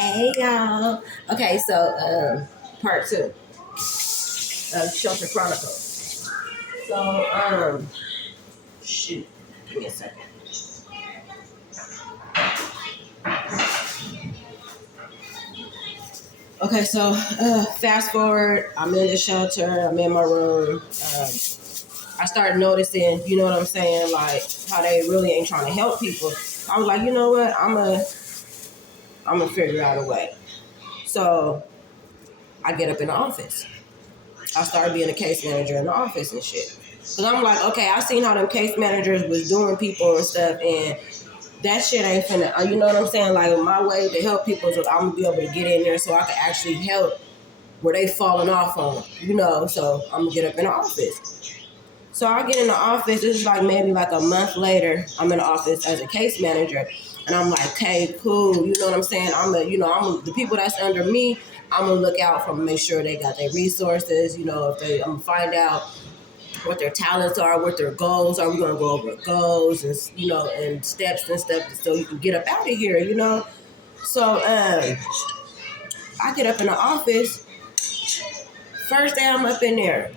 Hey y'all. Okay, so part two of Shelter Chronicles. So shoot, give me a second. Okay, so fast forward. I'm in the shelter. I'm in my room. I started noticing, you know what I'm saying, like how they really ain't trying to help people. I was like, you know what, I'm gonna figure out a way. So I get up in the office. I started being a case manager in the office and shit. Cause I'm like, okay, I seen how them case managers was doing people and stuff, and that shit ain't finna. You know what I'm saying? Like my way to help people is I'm gonna be able to get in there so I can actually help where they falling off on. You know, so I'm gonna get up in the office. So I get in the office. This is like maybe like a month later. I'm in the office as a case manager, and I'm like, okay, cool. You know what I'm saying? The people that's under me. I'm gonna look out for them, make sure they got their resources. You know, I'm gonna find out what their talents are, what their goals are. We're gonna go over goals and and steps and stuff so you can get up out of here. You know. So I get up in the office. First day I'm up in there,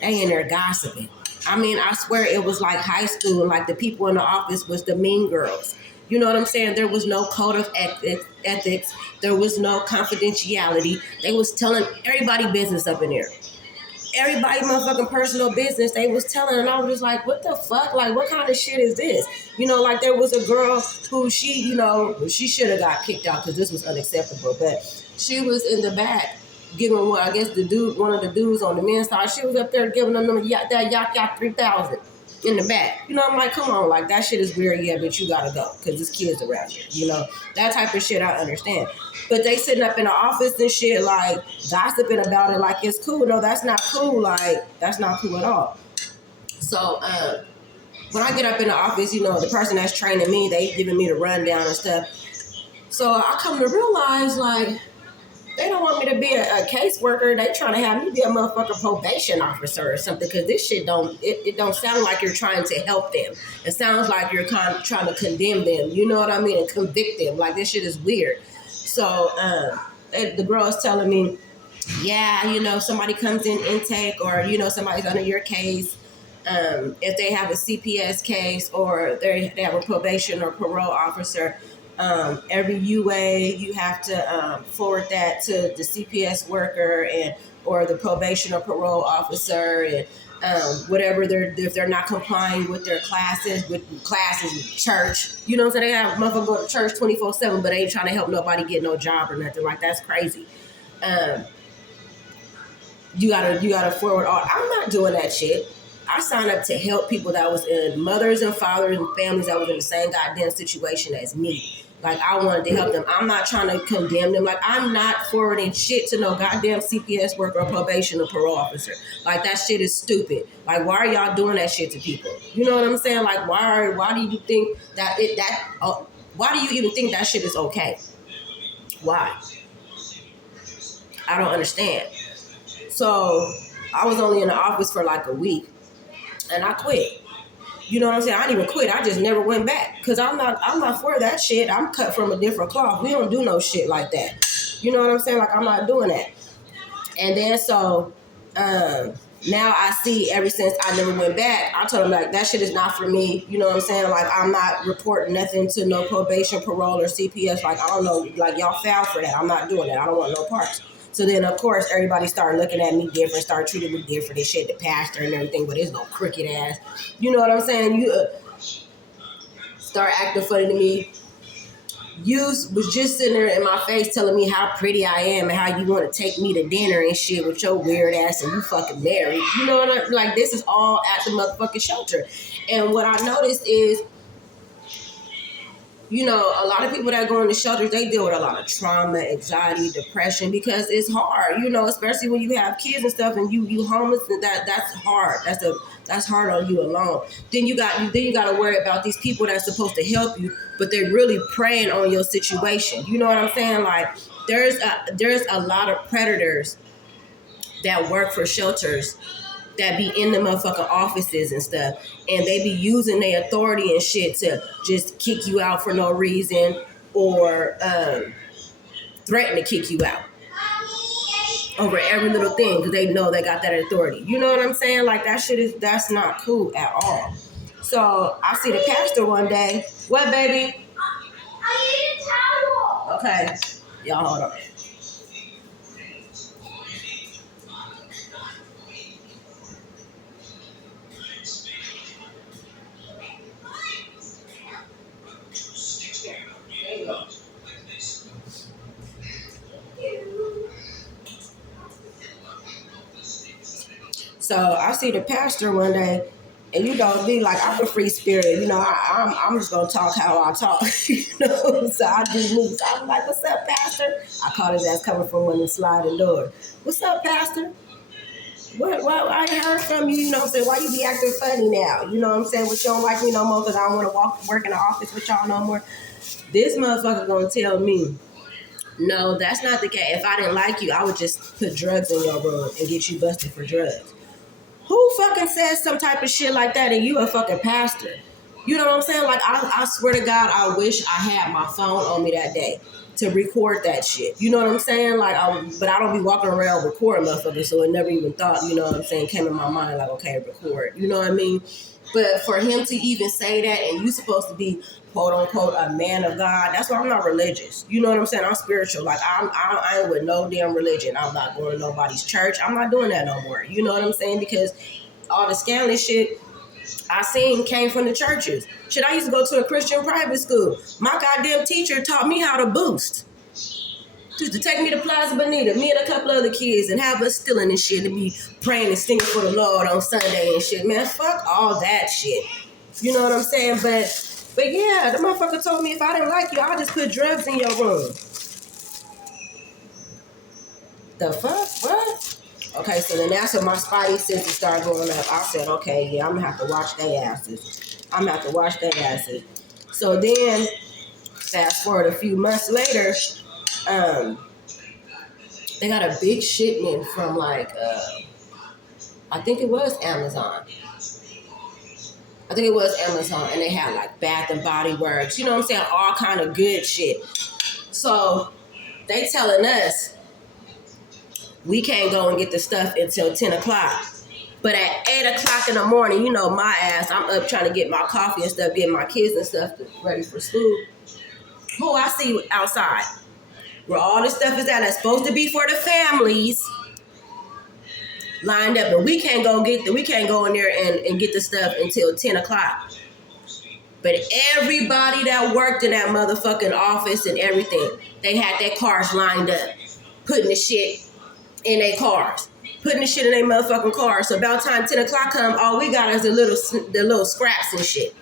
they in there gossiping. I mean, I swear it was like high school, and like the people in the office was the mean girls. You know what I'm saying? There was no code of ethics. There was no confidentiality. They was telling everybody business up in there. Everybody motherfucking personal business they was telling, and I was just like, what the fuck? Like, what kind of shit is this? You know, like there was a girl who she should have got kicked out because this was unacceptable, but she was in the back giving I guess one of the dudes on the men's side, she was up there giving them that yak 3000 in the back. You know, I'm like, come on, like that shit is weird, yeah, but you gotta go because there's kids around here. You know, that type of shit I understand. But they sitting up in the office and shit, like gossiping about it, like it's cool. No, that's not cool. Like that's not cool at all. So when I get up in the office, you know, the person that's training me, they giving me the rundown and stuff. So I come to realize, like, they don't want me to be a caseworker. They trying to have me be a motherfucking probation officer or something because this shit it don't sound like you're trying to help them. It sounds like you're trying to condemn them. You know what I mean? And convict them. Like this shit is weird. So the girl is telling me, yeah, you know, somebody comes in intake or, you know, somebody's under your case. If they have a CPS case or they have a probation or parole officer, every UA you have to forward that to the CPS worker or the probation or parole officer and whatever if they're not complying with their classes church, you know what I'm saying? They have motherfuckers go to church 24/7, but they ain't trying to help nobody get no job or nothing. Like that's crazy. You gotta forward all. I'm not doing that shit. I signed up to help people that was in mothers and fathers and families that was in the same goddamn situation as me. Like I wanted to help them. I'm not trying to condemn them. Like I'm not forwarding shit to no goddamn CPS worker or probation or parole officer. Like that shit is stupid. Like why are y'all doing that shit to people? You know what I'm saying? Like why do you think why do you even think that shit is okay? Why? I don't understand. So I was only in the office for like a week and I quit. You know what I'm saying? I didn't even quit. I just never went back because I'm not for that shit. I'm cut from a different cloth. We don't do no shit like that. You know what I'm saying? Like I'm not doing that. And then so now I see ever since I never went back, I told them like that shit is not for me. You know what I'm saying? Like I'm not reporting nothing to no probation, parole, or CPS. Like I don't know, like y'all foul for that. I'm not doing that. I don't want no parts. So then, of course, everybody started looking at me different, started treating me different and shit, the pastor and everything, but it's no crooked ass. You know what I'm saying? You start acting funny to me. You was just sitting there in my face telling me how pretty I am and how you want to take me to dinner and shit with your weird ass and you fucking married. You know what I'm like? This is all at the motherfucking shelter. And what I noticed is, you know, a lot of people that go into shelters, they deal with a lot of trauma, anxiety, depression because it's hard, you know, especially when you have kids and stuff and you homeless and that's hard. That's hard on you alone. Then you got to worry about these people that's supposed to help you, but they're really preying on your situation. You know what I'm saying? Like there's a lot of predators that work for shelters that be in the motherfucking offices and stuff, and they be using their authority and shit to just kick you out for no reason or threaten to kick you out over every little thing because they know they got that authority. You know what I'm saying? Like that's not cool at all. So I see the pastor one day. What, baby? I need a towel. Okay. Y'all hold on. So I see the pastor one day, and be like, I'm a free spirit, I'm just gonna talk how I talk, So I do me. So I'm like, "What's up, pastor?" I caught his ass coming from one of the sliding doors. "What's up, pastor? What? I ain't heard from you. You know what I'm saying? Why you be acting funny now? You know what I'm saying? But you don't like me no more because I don't want to work in the office with y'all no more." This motherfucker gonna tell me, "No, that's not the case. If I didn't like you, I would just put drugs in your room and get you busted for drugs." Who fucking says some type of shit like that and you a fucking pastor? You know what I'm saying? Like, I swear to God, I wish I had my phone on me that day to record that shit. You know what I'm saying? Like, but I don't be walking around recording motherfuckers, so it never even thought, you know what I'm saying, came in my mind like, okay, record. You know what I mean? But for him to even say that, and you supposed to be, quote unquote, a man of God, that's why I'm not religious. You know what I'm saying? I'm spiritual. Like, I ain't with no damn religion. I'm not going to nobody's church. I'm not doing that no more. You know what I'm saying? Because all the scandalous shit I seen came from the churches. Shit, I used to go to a Christian private school. My goddamn teacher taught me how to boost. She used to take me to Plaza Bonita, me and a couple other kids, and have us stealing and shit and be praying and singing for the Lord on Sunday and shit. Man, fuck all that shit. You know what I'm saying? But yeah, the motherfucker told me if I didn't like you, I'll just put drugs in your room. The fuck? What? Okay, so then that's when my spidey senses started going up. I said, okay, yeah, I'm gonna have to watch their asses. So then, fast forward a few months later, they got a big shipment from I think it was Amazon. And they had like Bath and Body Works, you know what I'm saying? All kind of good shit. So they telling us we can't go and get the stuff until 10 o'clock. But at 8 o'clock in the morning, you know my ass, I'm up trying to get my coffee and stuff, getting my kids and stuff ready for school. Who I see outside, where all the stuff is that's supposed to be for the families, lined up, but we can't go in there and get the stuff until 10 o'clock. But everybody that worked in that motherfucking office and everything, they had their cars lined up, putting the shit in their cars. Putting the shit in their motherfucking cars. So about time 10 o'clock come, all we got is the little scraps and shit.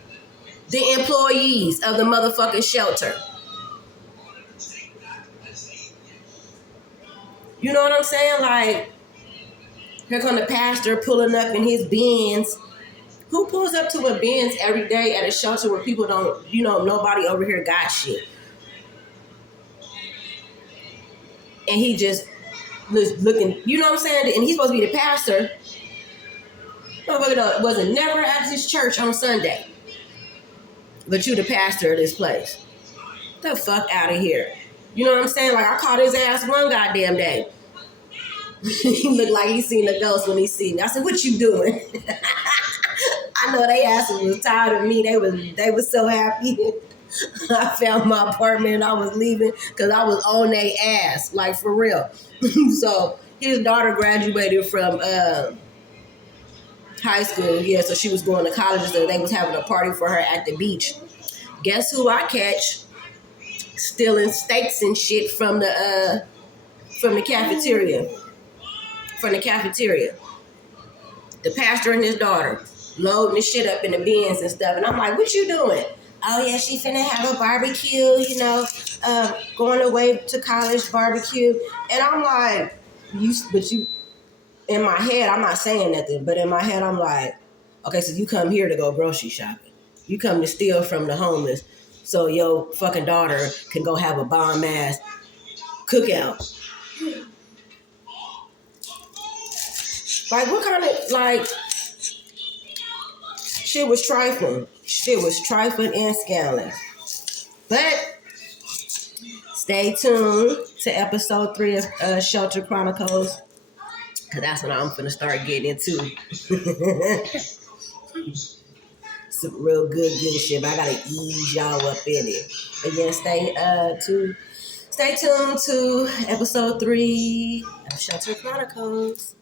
The employees of the motherfucking shelter. You know what I'm saying? Like, here come the pastor pulling up in his Benz. Who pulls up to a Benz every day at a shelter where people don't, nobody over here got shit? And he just looking, you know what I'm saying? And he's supposed to be the pastor. Motherfucker wasn't never at this church on Sunday. But you the pastor of this place. Get the fuck out of here. You know what I'm saying? Like, I caught his ass one goddamn day. He looked like he seen a ghost when he seen me. I said, "What you doing?" I know they asses was tired of me. They was so happy. I found my apartment and I was leaving because I was on their ass, like for real. So his daughter graduated from high school, yeah, so she was going to college, so they was having a party for her at the beach. Guess who I catch stealing steaks and shit from the cafeteria. The pastor and his daughter loading the shit up in the bins and stuff. And I'm like, "What you doing?" "Oh yeah, she finna have a barbecue, going away to college barbecue." And I'm like, you, in my head, I'm not saying nothing, but in my head, I'm like, okay, so you come here to go grocery shopping. You come to steal from the homeless so your fucking daughter can go have a bomb ass cookout. Like, what kind of, shit was trifling. Shit was trifling and scandalous. But Stay tuned to episode 3 of Shelter Chronicles, because that's what I'm going to start getting into. Some real good shit. But I got to ease y'all up in it. But yeah, stay tuned to episode 3 of Shelter Chronicles.